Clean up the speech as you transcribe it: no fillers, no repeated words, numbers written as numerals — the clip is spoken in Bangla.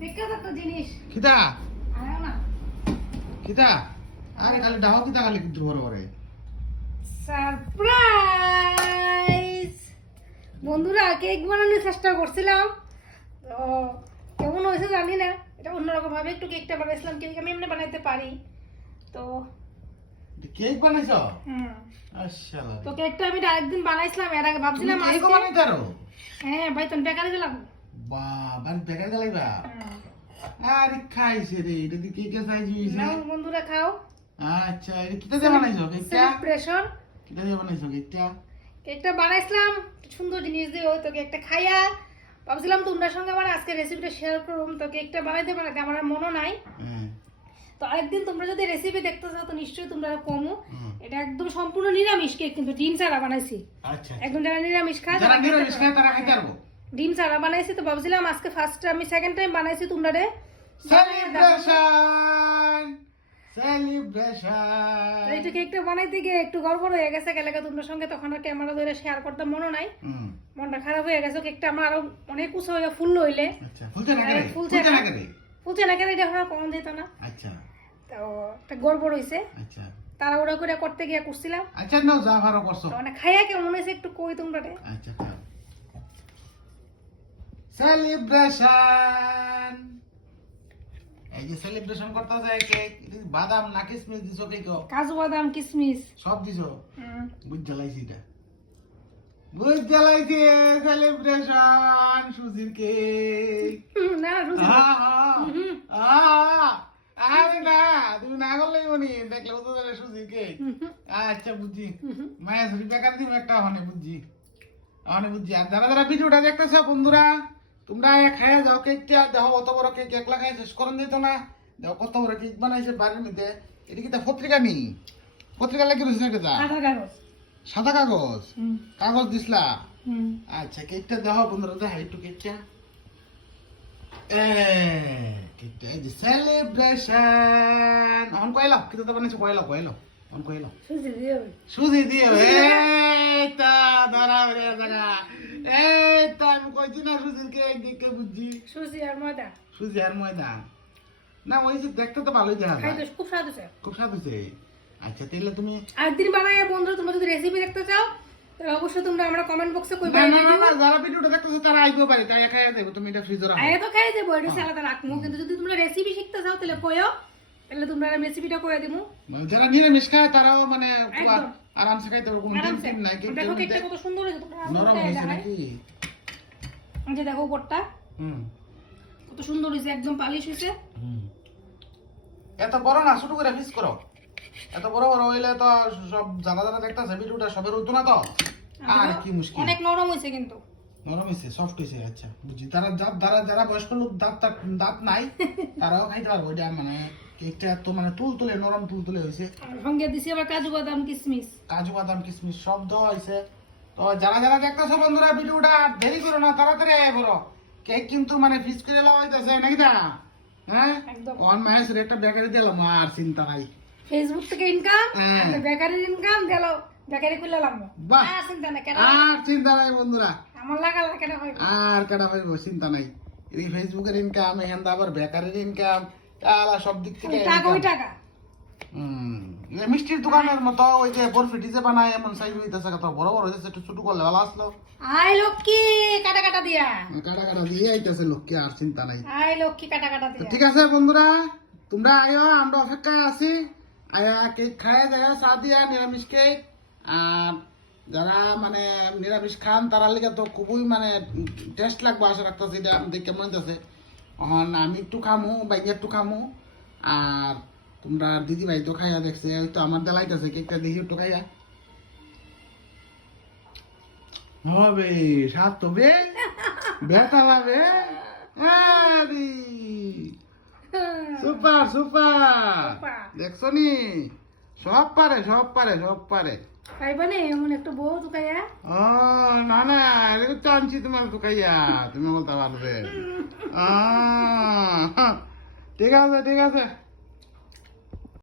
বিখ্যাত একটা জিনিস খিদা আয় না খিদা আরে খালি ডাও খিদা খালি কিন্তু বড় বড় সারপ্রাইজ বন্ধুরা কেক বানানোর চেষ্টা করছিলাম তো কেমন হয়েছে জানি না এটা অন্যরকম ভাবে একটু কেকটা বানাইছিলাম কেক আমি এমনি বানাইতে পারি তো কেক বানাইছো হুম আশাআল্লাহ তো কেকটা আমি আরেকদিন বানাইছিলাম এর আগে ভাবছিলাম কেক আজকে বানাইতে পারো হ্যাঁ ভাই তুমি বেকারে গেলাম বাবা বেকার গেলাইবা আরে খাইছে রে এটা দি কেক সাইজ হইছে নাও বন্ধুরা খাও আচ্ছা এটা কিটা দিয়ে বানাইছো কেকটা সেলিব্রেশন কিটা দিয়ে বানাইছো কেকটা কেকটা বানাইছিলাম সুন্দর জিনিস দিয়ে তো কেকটা খাইয়া ভাবছিলাম তোমার সঙ্গে আমার আজকে রেসিপিটা শেয়ার করুম তো কেকটা বানাইতে আমার আর মনে নাই হ্যাঁ তো আরেকদিন তোমরা যদি রেসিপি দেখতে চাও তো নিশ্চয়ই তোমরা কমো এটা একদম সম্পূর্ণ নিরামিষ কেক কিন্তু ডিম ছাড়া বানাইছি আচ্ছা একদম যারা নিরামিষ খায় যারা নিরামিষ খায় তারা খাইতে পারবো ডিম ছাড়া বানাইছি তো ভাবছিলাম আজকে ফার্স্ট আমি সেকেন্ড টাইম বানাইছি তোমরা রে সেলিব্রেশন সেলিব্রেশন এইটা কেকটা বানাইতে গিয়ে একটু গড়বড় হয়ে গেছে গেলে তোমার সঙ্গে তখন আর ক্যামেরা ধরে শেয়ার করতে মনে নাই মনটা খারাপ হয়ে গেছে কেকটা আমার আরো অনেক উঁচু হয়ে ফুল হইলে আচ্ছা ফুলতে না করে ফুলছে না ফুলছে না কেন এটা আমার কম দিত না আচ্ছা তো একটা গড়বড় হইছে আচ্ছা তাড়াহুড়া করে করতে গিয়ে করছিলাম আচ্ছা নাও যা ভালো করছো মানে খাইয়া কেমন হয়েছে একটু কই তোমরা রে আচ্ছা সেলিব্রেশন এই যে সেলিব্রেশন করতে যায় কেক বাদাম না কিসমিস দিছো কেক কাজু বাদাম কিশমিশ সব দিছো বুঝ জ্বালাইছি এটা বুঝ জ্বালাইছি সেলিব্রেশন সুজির কেক না রুচি আরে না তুমি না করলেই মনি দেখলে তো সুজির কেক আচ্ছা বুঝছি মায়ের শরীর বেকার দিব একটা হনে বুঝছি বুঝছি আর যারা যারা ভিডিওটা দেখতেছ বন্ধুরা তোমরা খাইয়া যাও কেকটা দেখো অত বড় কেক একলা খাই শেষ করেন দিত না দেখো কত বড় কেক বানাইছে বাড়ির মধ্যে এটা কি পত্রিকা নেই পত্রিকা লেগে রয়েছে এটা সাদা কাগজ কাগজ দিসলা আচ্ছা কেকটা দেখো বন্ধুরা দেখো একটু কেকটা কেকটা এই যে সেলিব্রেশন অন কইলো কিন্তু তো বানাইছে কইলো অন কইলো সুজি দিয়ে এইটা ধরা রে জায়গা এইটা আমি কইছি না সুজির কেক দেখে বুঝছি সুজি আর ময়দা না ওই যে দেখতে তো ভালোই দেখা যায় খাইতে খুব স্বাদ হয়েছে খুব স্বাদ হয়েছে আচ্ছা তাহলে তুমি আরেকদিন বানায় বন্ধুরা তোমরা যদি রেসিপি দেখতে চাও তাহলে অবশ্যই তোমরা আমরা কমেন্ট বক্সে কইবা না যারা ভিডিওটা দেখতেছে তারা আইবো পারে তাই খাইয়া দেব তুমি এটা ফ্রিজে রাখো আয় তো খাই দেবো এটা সালাদে রাখমু কিন্তু যদি তোমরা রেসিপি শিখতে চাও তাহলে কইও তাহলে তোমরা রেসিপিটা কইয়া দিমু মানে যারা নিরামিষ খায় তারাও মানে আরামসে খাইতে পারবে কোনো টেনশন নাই দেখো কেকটা কত সুন্দর হয়েছে তোমরা নরম হয়েছে নাকি এই যে দেখো উপরটা কত সুন্দর হয়েছে একদম পালিশ হয়েছে এত বড় না ছোট করে পিস করো এত বড় বড় হইলে তো সব যারা যারা দেখতেছে ভিডিওটা সবের হইতো না তো আর কি মুশকিল অনেক নরম হয়েছে কিন্তু নরম হয়েছে সফট হয়েছে আচ্ছা বুঝি তারা যারা বয়স্ক লোক দাঁত নাই তারাও খাইতে পারবো এটা মানে কেকটা এত মানে তুলতুলে নরম তুলতুলে হয়েছে আর সঙ্গে দিছি আবার কাজু বাদাম কিশমিশ সব দেওয়া হয়েছে তো যারা যারা দেখতেছো বন্ধুরা ভিডিওটা দেরি করো না তাড়াতাড়ি আয় বড় কেক কিন্তু মানে ফিস করে লাও হইতাছে নাকি দা হ্যাঁ একদম অন মাসের একটা বেকারি দিলাম আর চিন্তা নাই ফেসবুক থেকে ইনকাম বেকারির ইনকাম গেল বেকারি খুলে লাগবো বাহ আর চিন্তা নাই কেন আর চিন্তা নাই বন্ধুরা আমার লাগা কেন হয় আর কেডা হইব চিন্তা নাই এই ফেসবুকের ইনকাম এখান আবার বেকারির ইনকাম আলা সব দিক থেকে টাকা এই মিষ্টির দোকানের মতো ওই যে বরফি যে বানায় এমন সাইজ হইতাছে কত বড় বড় হইতাছে একটু ছোট করলে ভালো আসলো আই লক্ষ্মী কাটা দিয়া দিয়ে আইতাছে লোককে আর চিন্তা নাই আই লক্ষ্মী কাটা দিয়া ঠিক আছে বন্ধুরা তোমরা আইও আমরা অপেক্ষায় আছি আয়া কেক খায় যায় চা দিয়া নিরামিষ কেক আর যারা মানে নিরামিষ খান তারা লিগে তো খুবই মানে টেস্ট লাগবে আশা রাখতেছি এটা দেখে মনে হইতেছে আমি একটু খামু বাইকে একটু খামু আর তোমরা দিদি ভাই তো খাইয়া দেখছে ওই তো আমার দেলাইতেছে কেকটা দেখি একটু খাইয়া হবে স্বাদ তো বেটা পাবে সুপার দেখছো নি সব পারে খাইবা না এমন একটা বউ তো খাইয়া ও না এটা তো আনছি তোমার তো খাইয়া তুমি বলতে পারবে ঠিক আছে